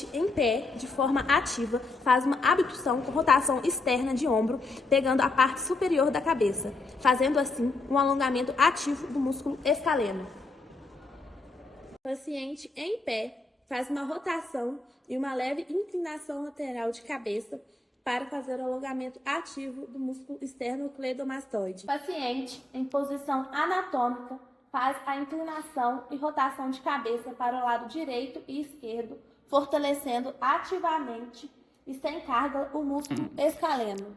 paciente, em pé, de forma ativa, faz uma abdução com rotação externa de ombro, pegando a parte superior da cabeça, fazendo assim um alongamento ativo do músculo escaleno. Paciente, em pé, faz uma rotação e uma leve inclinação lateral de cabeça para fazer o alongamento ativo do músculo esternocleidomastoide. Paciente, em posição anatômica, faz a inclinação e rotação de cabeça para o lado direito e esquerdo, fortalecendo ativamente e sem carga o músculo escaleno.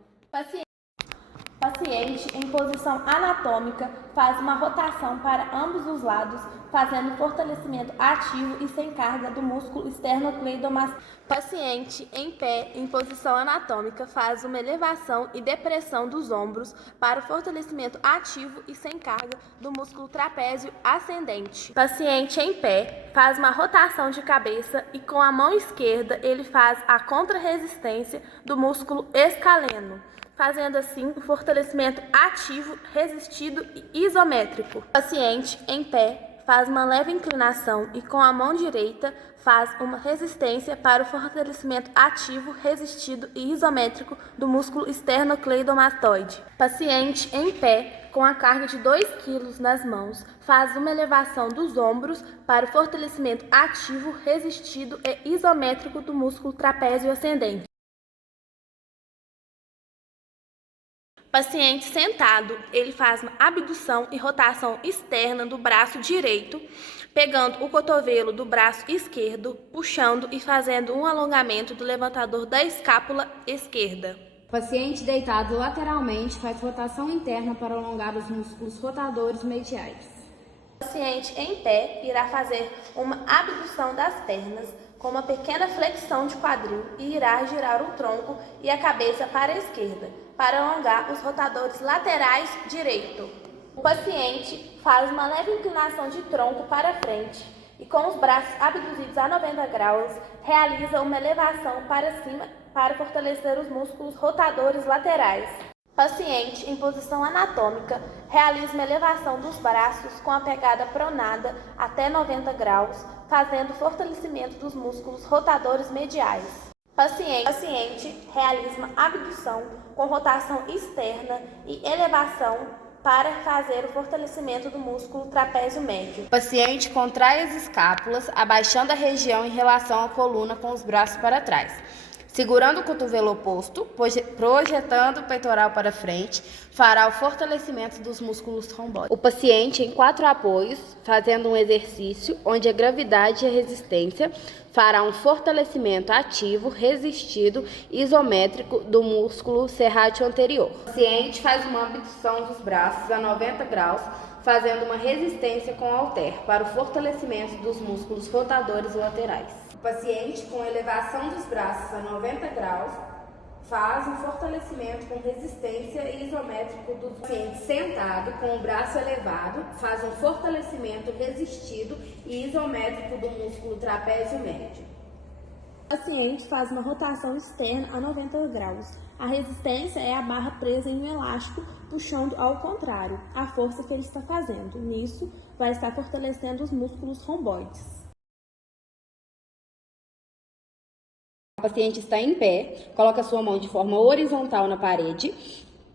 Paciente, em posição anatômica, faz uma rotação para ambos os lados, fazendo fortalecimento ativo e sem carga do músculo esternocleidomastoide. Paciente, em pé, em posição anatômica, faz uma elevação e depressão dos ombros para o fortalecimento ativo e sem carga do músculo trapézio ascendente. Paciente, em pé, faz uma rotação de cabeça e com a mão esquerda ele faz a contrarresistência do músculo escaleno, fazendo assim um fortalecimento ativo, resistido e isométrico. O paciente, em pé, faz uma leve inclinação e com a mão direita faz uma resistência para o fortalecimento ativo, resistido e isométrico do músculo esternocleidomastoide. Paciente, em pé, com a carga de 2 kg nas mãos, faz uma elevação dos ombros para o fortalecimento ativo, resistido e isométrico do músculo trapézio ascendente. Paciente sentado, ele faz uma abdução e rotação externa do braço direito, pegando o cotovelo do braço esquerdo, puxando e fazendo um alongamento do levantador da escápula esquerda. Paciente deitado lateralmente faz rotação interna para alongar os músculos rotadores mediais. Paciente em pé irá fazer uma abdução das pernas com uma pequena flexão de quadril e irá girar o tronco e a cabeça para a esquerda, para alongar os rotadores laterais direito. O paciente faz uma leve inclinação de tronco para frente e com os braços abduzidos a 90 graus, realiza uma elevação para cima para fortalecer os músculos rotadores laterais. Paciente em posição anatômica realiza uma elevação dos braços com a pegada pronada até 90 graus, fazendo fortalecimento dos músculos rotadores mediais. Paciente realiza uma abdução com rotação externa e elevação para fazer o fortalecimento do músculo trapézio médio. O paciente contrai as escápulas, abaixando a região em relação à coluna com os braços para trás, segurando o cotovelo oposto, projetando o peitoral para frente, fará o fortalecimento dos músculos trombóticos. O paciente em 4 apoios, fazendo um exercício onde a gravidade e a resistência, fará um fortalecimento ativo, resistido, isométrico do músculo serrátil anterior. O paciente faz uma abdução dos braços a 90 graus, fazendo uma resistência com halter para o fortalecimento dos músculos rotadores laterais. O paciente, com elevação dos braços a 90 graus, faz um fortalecimento com resistência e isométrico do paciente sentado, com o braço elevado, faz um fortalecimento resistido e isométrico do músculo trapézio médio. O paciente faz uma rotação externa a 90 graus. A resistência é a barra presa em um elástico, puxando ao contrário, a força que ele está fazendo. Nisso, vai estar fortalecendo os músculos romboides. O paciente está em pé, coloca sua mão de forma horizontal na parede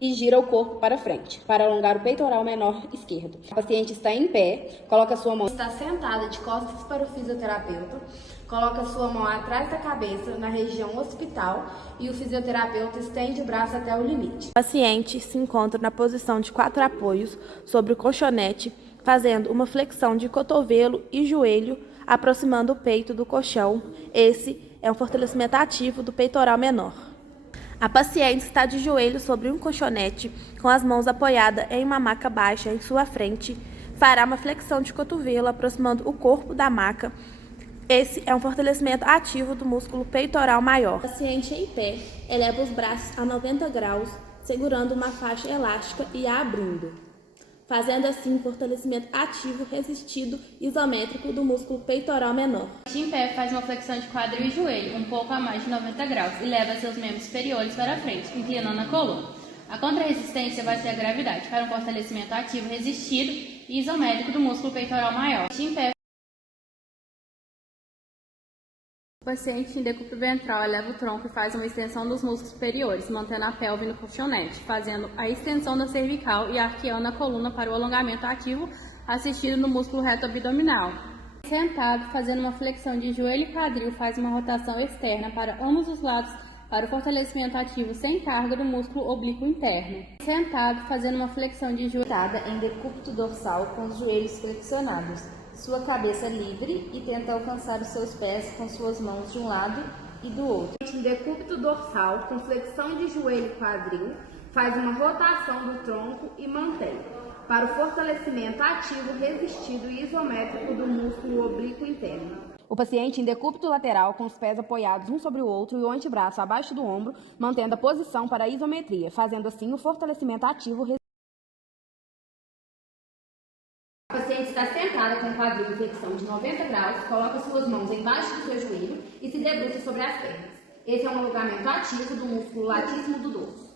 e gira o corpo para frente, para alongar o peitoral menor esquerdo. O paciente está em pé, coloca sua mão... Está sentada de costas para o fisioterapeuta, coloca sua mão atrás da cabeça, na região occipital, e o fisioterapeuta estende o braço até o limite. O paciente se encontra na posição de 4 apoios sobre o colchonete, fazendo uma flexão de cotovelo e joelho, aproximando o peito do colchão. Esse é um fortalecimento ativo do peitoral menor. A paciente está de joelho sobre um colchonete, com as mãos apoiadas em uma maca baixa em sua frente. Fará uma flexão de cotovelo, aproximando o corpo da maca. Esse é um fortalecimento ativo do músculo peitoral maior. O paciente em pé eleva os braços a 90 graus, segurando uma faixa elástica e a abrindo, fazendo assim um fortalecimento ativo, resistido, isométrico do músculo peitoral menor. Em pé faz uma flexão de quadril e joelho, um pouco a mais de 90 graus, e leva seus membros superiores para frente, inclinando a coluna. A contrarresistência vai ser a gravidade, para um fortalecimento ativo, resistido e isométrico do músculo peitoral maior. Em pé. paciente em decúbito ventral eleva o tronco e faz uma extensão dos músculos superiores, mantendo a pelve no colchonete, fazendo a extensão da cervical e arqueando a coluna para o alongamento ativo assistido no músculo reto abdominal. Sentado, fazendo uma flexão de joelho e quadril, faz uma rotação externa para ambos os lados para o fortalecimento ativo sem carga do músculo oblíquo interno. Sentado, fazendo uma flexão de joelho Em decúbito dorsal com os joelhos flexionados, sua cabeça livre e tenta alcançar os seus pés com suas mãos de um lado e do outro. Em decúbito dorsal com flexão de joelho e quadril, faz uma rotação do tronco e mantém, para o fortalecimento ativo resistido e isométrico do músculo oblíquo interno. O paciente em decúbito lateral com os pés apoiados um sobre o outro e o antebraço abaixo do ombro, mantendo a posição para a isometria, fazendo assim o fortalecimento ativo. A paciente está sentada com o quadril em flexão de 90 graus, coloca suas mãos embaixo do seu joelho e se debruça sobre as pernas. Esse é um alongamento ativo do músculo latíssimo do dorso.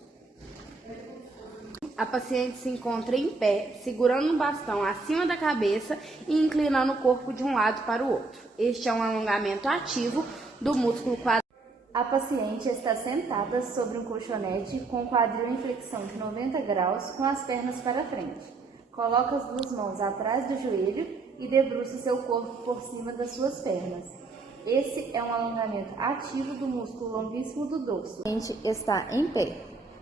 A paciente se encontra em pé, segurando um bastão acima da cabeça e inclinando o corpo de um lado para o outro. Este é um alongamento ativo do músculo quadril. A paciente está sentada sobre um colchonete com o quadril em flexão de 90 graus, com as pernas para frente. Coloca as duas mãos atrás do joelho e debruça seu corpo por cima das suas pernas. Esse é um alongamento ativo do músculo longuíssimo do dorso. A paciente está em pé.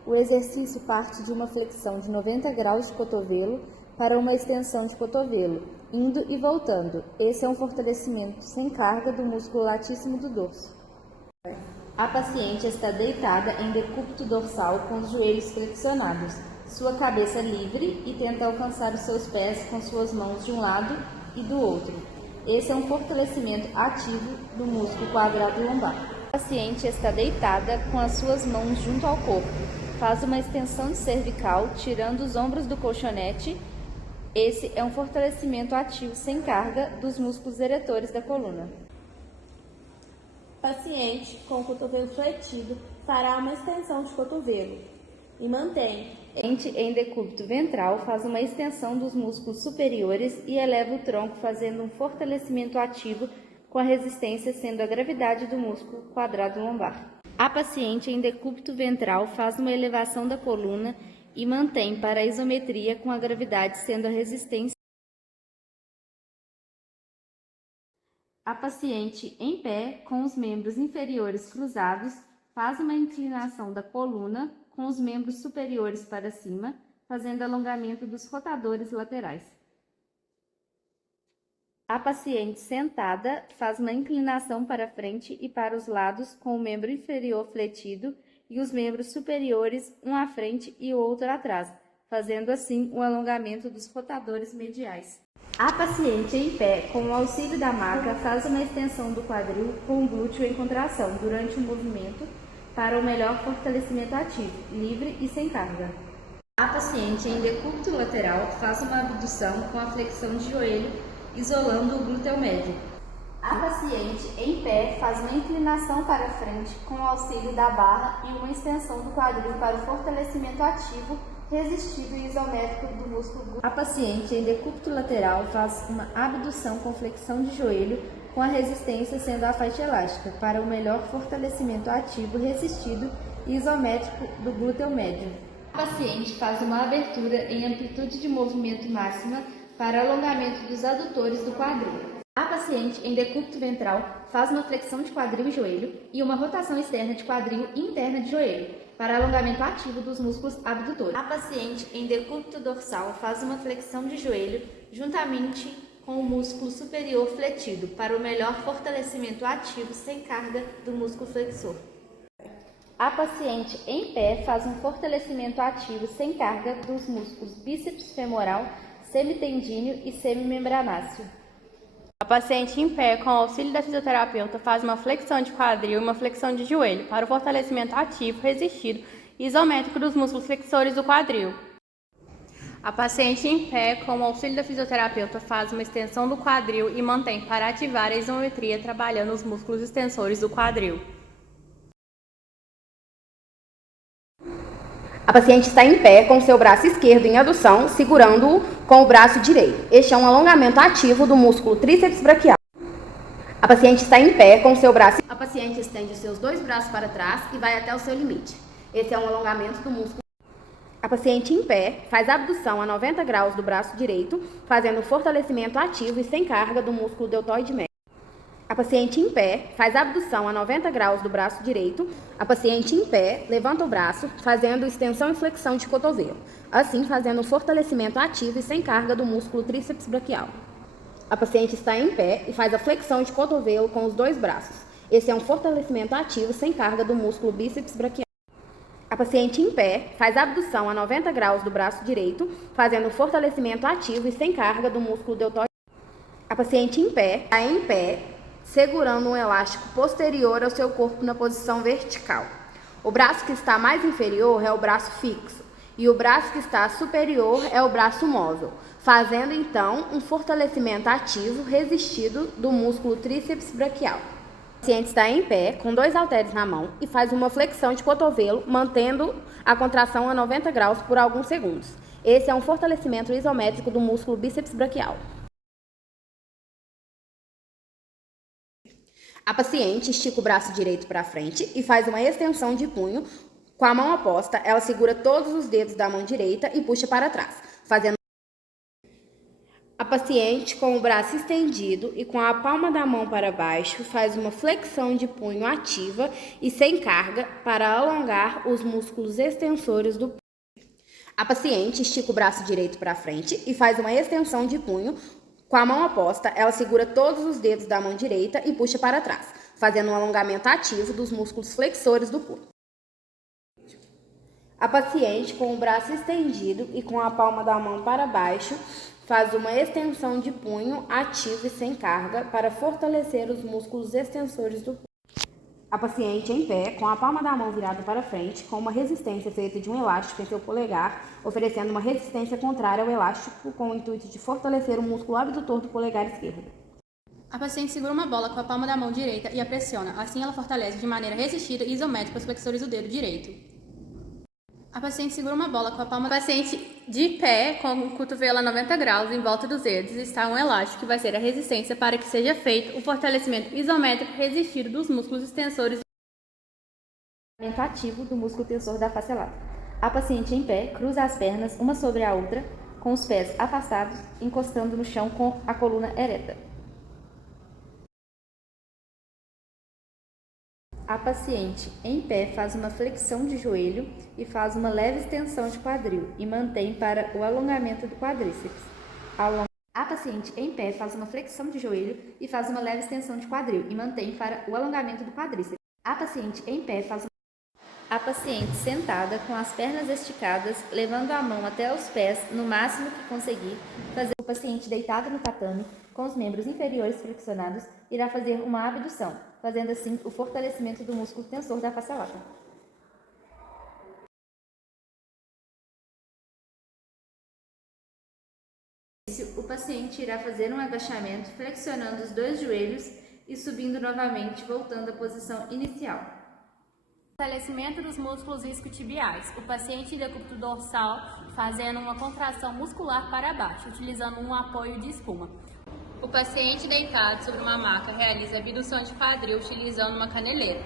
O exercício parte de uma flexão de 90 graus de cotovelo para uma extensão de cotovelo, indo e voltando. Esse é um fortalecimento sem carga do músculo latíssimo do dorso. A paciente está deitada em decúbito dorsal com os joelhos flexionados, sua cabeça livre e tenta alcançar os seus pés com suas mãos de um lado e do outro. Esse é um fortalecimento ativo do músculo quadrado lombar. A paciente está deitada com as suas mãos junto ao corpo. Faz uma extensão cervical, tirando os ombros do colchonete. Esse é um fortalecimento ativo sem carga dos músculos eretores da coluna. Paciente com o cotovelo fletido fará uma extensão de cotovelo e mantém. Paciente em decúbito ventral faz uma extensão dos músculos superiores e eleva o tronco, fazendo um fortalecimento ativo com a resistência sendo a gravidade do músculo quadrado lombar. A paciente em decúbito ventral faz uma elevação da coluna e mantém para a isometria com a gravidade sendo a resistência. A paciente em pé, com os membros inferiores cruzados, faz uma inclinação da coluna com os membros superiores para cima, fazendo alongamento dos rotadores laterais. A paciente sentada faz uma inclinação para frente e para os lados com o membro inferior fletido e os membros superiores um à frente e o outro atrás, fazendo assim o alongamento dos rotadores mediais. A paciente em pé, com o auxílio da maca, faz uma extensão do quadril com o glúteo em contração durante o movimento para o melhor fortalecimento ativo, livre e sem carga. A paciente em decúbito lateral faz uma abdução com a flexão de joelho, isolando o glúteo médio. A paciente em pé faz uma inclinação para frente com o auxílio da barra e uma extensão do quadril para o fortalecimento ativo, resistido e isométrico do músculo glúteo. A paciente em decúbito lateral faz uma abdução com flexão de joelho, com a resistência sendo a faixa elástica, para o melhor fortalecimento ativo, resistido e isométrico do glúteo médio. A paciente faz uma abertura em amplitude de movimento máxima para alongamento dos adutores do quadril. A paciente em decúbito ventral faz uma flexão de quadril e joelho e uma rotação externa de quadril e interna de joelho, para alongamento ativo dos músculos abdutores. A paciente em decúbito dorsal faz uma flexão de joelho juntamente com o músculo superior fletido, para o melhor fortalecimento ativo sem carga do músculo flexor. A paciente em pé faz um fortalecimento ativo sem carga dos músculos bíceps femoral, semitendíneo e semimembranáceo. A paciente em pé, com o auxílio da fisioterapeuta, faz uma flexão de quadril e uma flexão de joelho para o fortalecimento ativo, resistido e isométrico dos músculos flexores do quadril. A paciente em pé, com o auxílio da fisioterapeuta, faz uma extensão do quadril e mantém para ativar a isometria, trabalhando os músculos extensores do quadril. A paciente está em pé com seu braço esquerdo em adução, segurando-o com o braço direito. Este é um alongamento ativo do músculo tríceps braquial. A paciente está em pé com o seu braço. A paciente estende os seus dois braços para trás e vai até o seu limite. Esse é um alongamento do músculo. A paciente em pé faz abdução a 90 graus do braço direito, fazendo fortalecimento ativo e sem carga do músculo deltoide médio. A paciente em pé faz abdução a 90 graus do braço direito. A paciente em pé levanta o braço, fazendo extensão e flexão de cotovelo, assim fazendo fortalecimento ativo e sem carga do músculo tríceps braquial. A paciente está em pé e faz a flexão de cotovelo com os dois braços. Esse é um fortalecimento ativo sem carga do músculo bíceps braquial. A paciente em pé faz abdução a 90 graus do braço direito, fazendo fortalecimento ativo e sem carga do músculo deltoide. A paciente em pé está em pé, segurando um elástico posterior ao seu corpo na posição vertical. O braço que está mais inferior é o braço fixo e o braço que está superior é o braço móvel, fazendo então um fortalecimento ativo resistido do músculo tríceps braquial. O paciente está em pé, com dois halteres na mão e faz uma flexão de cotovelo, mantendo a contração a 90 graus por alguns segundos. Esse é um fortalecimento isométrico do músculo bíceps braquial. A paciente estica o braço direito para frente e faz uma extensão de punho. Com a mão oposta, ela segura todos os dedos da mão direita e puxa para trás, fazendo. A paciente, com o braço estendido e com a palma da mão para baixo, faz uma flexão de punho ativa e sem carga para alongar os músculos extensores do punho. A paciente estica o braço direito para frente e faz uma extensão de punho. Com a mão oposta, ela segura todos os dedos da mão direita e puxa para trás, fazendo um alongamento ativo dos músculos flexores do punho. A paciente, com o braço estendido e com a palma da mão para baixo, faz uma extensão de punho ativo e sem carga para fortalecer os músculos extensores do punho. A paciente em pé, com a palma da mão virada para frente, com uma resistência feita de um elástico em seu polegar, oferecendo uma resistência contrária ao elástico com o intuito de fortalecer o músculo abdutor do polegar esquerdo. A paciente segura uma bola com a palma da mão direita e a pressiona. Assim, ela fortalece de maneira resistida e isométrica os flexores do dedo direito. A paciente segura uma bola com a palma. A paciente de pé, com o cotovelo a 90 graus em volta dos dedos, está um elástico que vai ser a resistência para que seja feito o fortalecimento isométrico resistido dos músculos extensores. Ativo do músculo tensor da face lata. A paciente em pé cruza as pernas uma sobre a outra, com os pés afastados, encostando no chão com a coluna ereta. A paciente em pé faz uma flexão de joelho e faz uma leve extensão de quadril e mantém para o alongamento do quadríceps. A paciente em pé faz uma flexão de joelho e faz uma leve extensão de quadril e mantém para o alongamento do quadríceps. A paciente em pé faz A paciente sentada com as pernas esticadas, levando a mão até os pés no máximo que conseguir, fazer o paciente deitado no tatame, com os membros inferiores flexionados, irá fazer uma abdução, fazendo assim o fortalecimento do músculo tensor da face lata. O paciente irá fazer um agachamento, flexionando os dois joelhos e subindo novamente, voltando à posição inicial. Fortalecimento dos músculos isquiotibiais. O paciente decúbito dorsal fazendo uma contração muscular para baixo, utilizando um apoio de espuma. O paciente deitado sobre uma maca realiza abdução de quadril utilizando uma caneleira.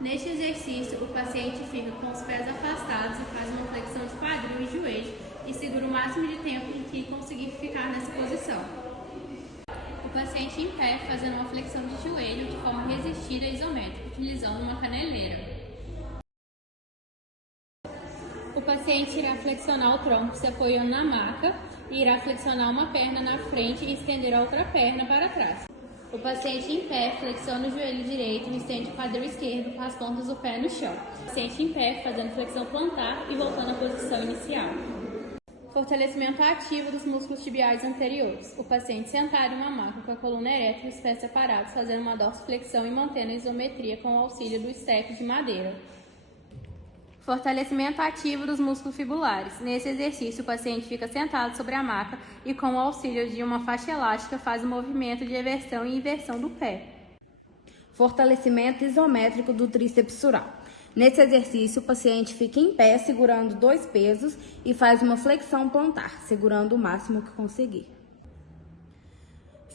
Neste exercício, o paciente fica com os pés afastados e faz uma flexão de quadril e joelho e segura o máximo de tempo em que conseguir ficar nessa posição. O paciente em pé fazendo uma flexão de joelho de forma resistida e isométrica, utilizando uma caneleira. O paciente irá flexionar o tronco se apoiando na maca e irá flexionar uma perna na frente e estender a outra perna para trás. O paciente em pé flexiona o joelho direito e estende o quadril esquerdo com as pontas do pé no chão. O paciente em pé fazendo flexão plantar e voltando à posição inicial. Fortalecimento ativo dos músculos tibiais anteriores. O paciente sentado em uma maca com a coluna ereta e os pés separados, fazendo uma dorsiflexão e mantendo a isometria com o auxílio do step de madeira. Fortalecimento ativo dos músculos fibulares. Nesse exercício, o paciente fica sentado sobre a maca e, com o auxílio de uma faixa elástica, faz o movimento de eversão e inversão do pé. Fortalecimento isométrico do tríceps sural. Nesse exercício, o paciente fica em pé, segurando dois pesos e faz uma flexão plantar, segurando o máximo que conseguir.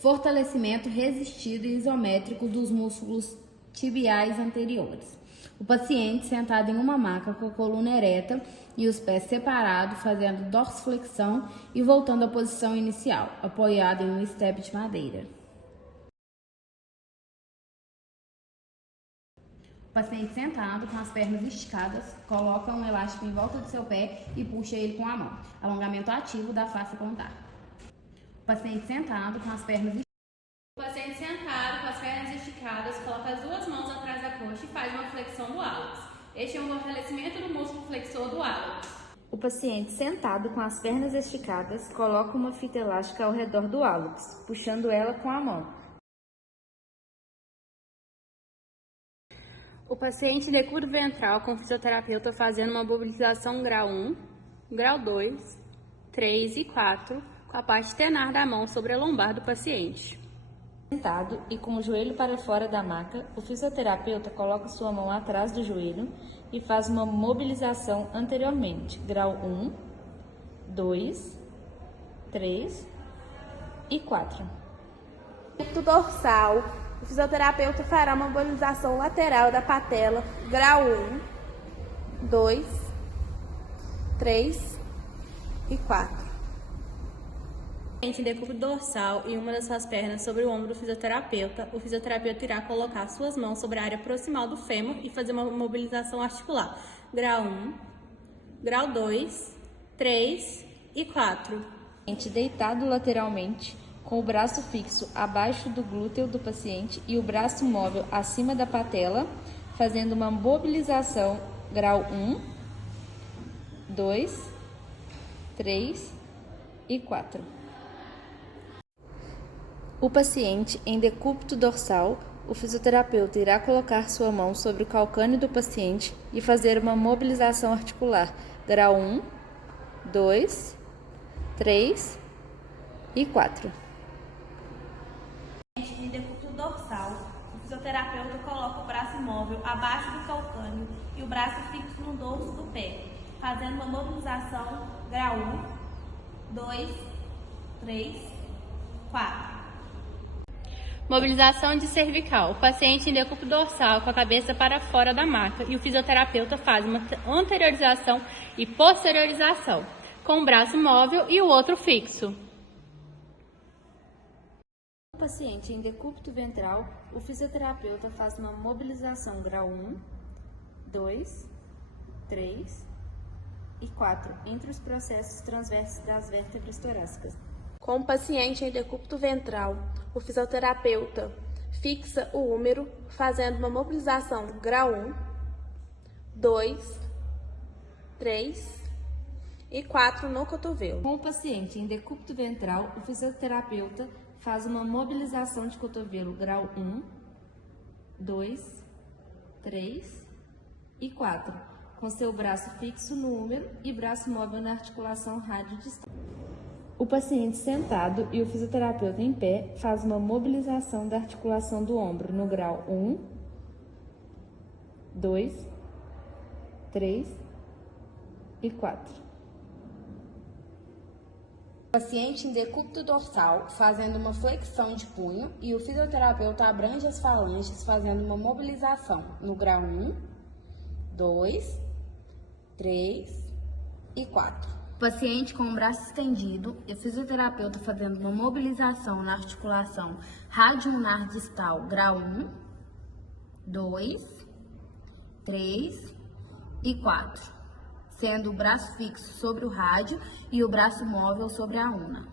fortalecimento resistido e isométrico dos músculos tibiais anteriores. O paciente sentado em uma maca com a coluna ereta e os pés separados, fazendo dorsiflexão e voltando à posição inicial, apoiado em um step de madeira. O paciente sentado com as pernas esticadas, coloca um elástico em volta do seu pé e puxa ele com a mão. Alongamento ativo da face plantar. O paciente sentado com as pernas esticadas, coloca as duas mãos atrás da coxa e faz uma flexão do hálux. Este é um fortalecimento do músculo flexor do hálux. O paciente sentado com as pernas esticadas coloca uma fita elástica ao redor do hálux, puxando ela com a mão. O paciente decúbito ventral com o fisioterapeuta fazendo uma mobilização grau 1, grau 2, 3 e 4, com a parte tenar da mão sobre a lombar do paciente. Sentado e com o joelho para fora da maca, o fisioterapeuta coloca sua mão atrás do joelho e faz uma mobilização anteriormente, grau 1, 2, 3 e 4. No dorsal, o fisioterapeuta fará uma mobilização lateral da patela, grau 1, 2, 3 e 4. Em decúbito dorsal e uma das suas pernas sobre o ombro do fisioterapeuta, o fisioterapeuta irá colocar suas mãos sobre a área proximal do fêmur e fazer uma mobilização articular, grau 1, grau 2, 3 e 4. Deitado lateralmente, com o braço fixo abaixo do glúteo do paciente e o braço móvel acima da patela, fazendo uma mobilização grau 1, 2, 3 e 4. O paciente em decúbito dorsal, o fisioterapeuta irá colocar sua mão sobre o calcâneo do paciente e fazer uma mobilização articular, grau 1, 2, 3 e 4. Em decúbito dorsal, o fisioterapeuta coloca o braço imóvel abaixo do calcâneo e o braço fixo no dorso do pé, fazendo uma mobilização grau 1, 2, 3, 4. Mobilização de cervical. O paciente em decúbito dorsal com a cabeça para fora da maca e o fisioterapeuta faz uma anteriorização e posteriorização, com um braço móvel e o outro fixo. O paciente em decúbito ventral, o fisioterapeuta faz uma mobilização grau 1, 2, 3 e 4 entre os processos transversos das vértebras torácicas. Com o paciente em decúbito ventral, o fisioterapeuta fixa o húmero, fazendo uma mobilização grau 1, 2, 3 e 4 no cotovelo. Com o paciente em decúbito ventral, o fisioterapeuta faz uma mobilização de cotovelo grau 1, 2, 3 e 4, com seu braço fixo no húmero e braço móvel na articulação rádio-distal. O paciente sentado e o fisioterapeuta em pé faz uma mobilização da articulação do ombro no grau 1, 2, 3 e 4. Paciente em decúbito dorsal fazendo uma flexão de punho e o fisioterapeuta abrange as falanges fazendo uma mobilização no grau 1, 2, 3 e 4. Paciente com o braço estendido e o fisioterapeuta fazendo uma mobilização na articulação radioulnar distal grau 1, 2, 3 e 4. Sendo o braço fixo sobre o rádio e o braço móvel sobre a una.